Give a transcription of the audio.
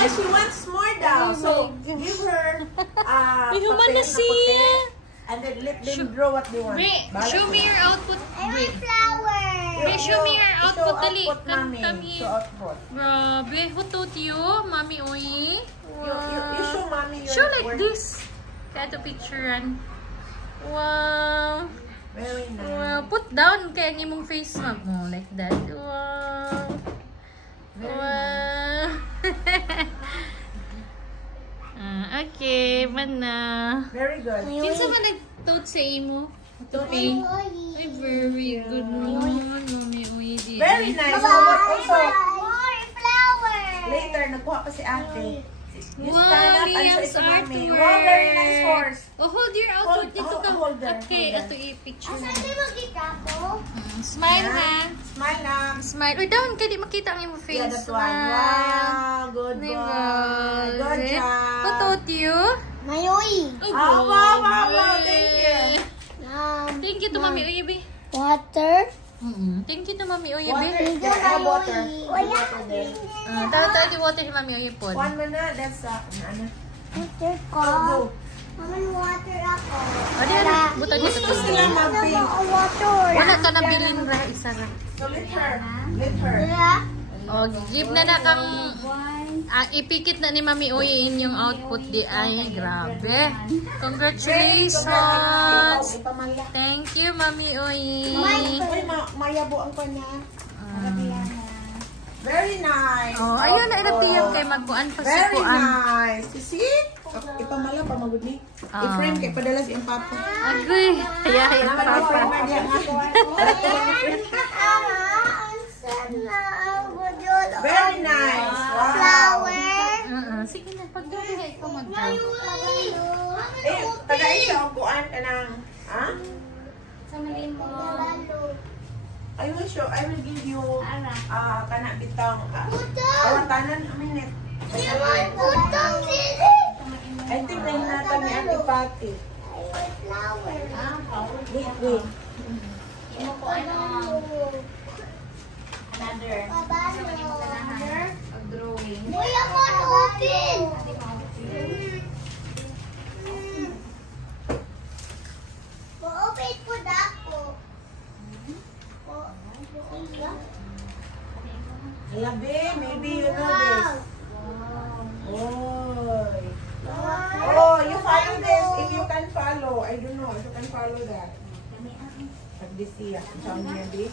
Oh, she wants more daw. So, give her Human papel na na siya. puti. And then let them draw what they want. Bri, Bahala show me sila. your output. Bri, Flower. Bri, show me your output. Show Dali. output, Come mommy. here. Show output. Grabe, who taught you? Mami Uy? You show mommy your Show like work. this. Kaya ito picturean. Wow. Very nice. Wow. Put down kaya ang imong face map mo. Like that. Wow. Wow. Okay, mana. Very good. Kinsa man nag-taught sa imo? Tupi. Ay, very good naman. Mami Uy. Very nice. Also, More flower. later, nagkuha pa si ate. You Wow, stand up and show Liam's it to mommy. artwork. Wow, very nice horse. Oh, hold your outfit. Hold- Dito ka. hold there, Okay, hold ito i-picture Asa na. di magkita ko? Smile, ha? Smile na. Smile. Uy, down. Kaya di makita ang iyong face. Yeah, that one. Wow, good Diba? boy. Good job. Who taught you? Mayoy. Oh, wow, wow, wow. Thank you. Thank you to Mami Uyabi. Water. Thank you to Mami Uyabi. Water is there. I have water. Wala Water there. Tayo di water si Mami Uyapon. One minute, that's ano. water ko. Go. Maman water ako. O, di yan. Buta dito. Gusto sila mag-pink. Water. Wala ka na bilin ra. Isa ra. So let her. Let her. O, jeep na na kang ipikit na ni Mami Uy inyong output di ay. Grabe. Congratulations. Ipamala. Thank you, Mami Uy. Uy, mayabo ang kanya. Very nice. Oh, ayun na inapiyang kay magkuan pa si Very kuan. nice. You see? Ipamala pa magud ni. I-frame kay padala si ang papa. Agoy. Kaya yung papa. Very nice. Wow. Flower. Sige na, pagdali na ikaw mag-draw. Eh, tagay siya ang kuan ka ng, ha? I will give you, kana bitang, awatanan, a minute. I think na hinatan ni Ate Pati. Wait. Kuya mo, open! Open po dako. Labi, maybe you know this. Oh, you follow this if you can follow. I don't know if you can follow that. Like this here. Sound ready?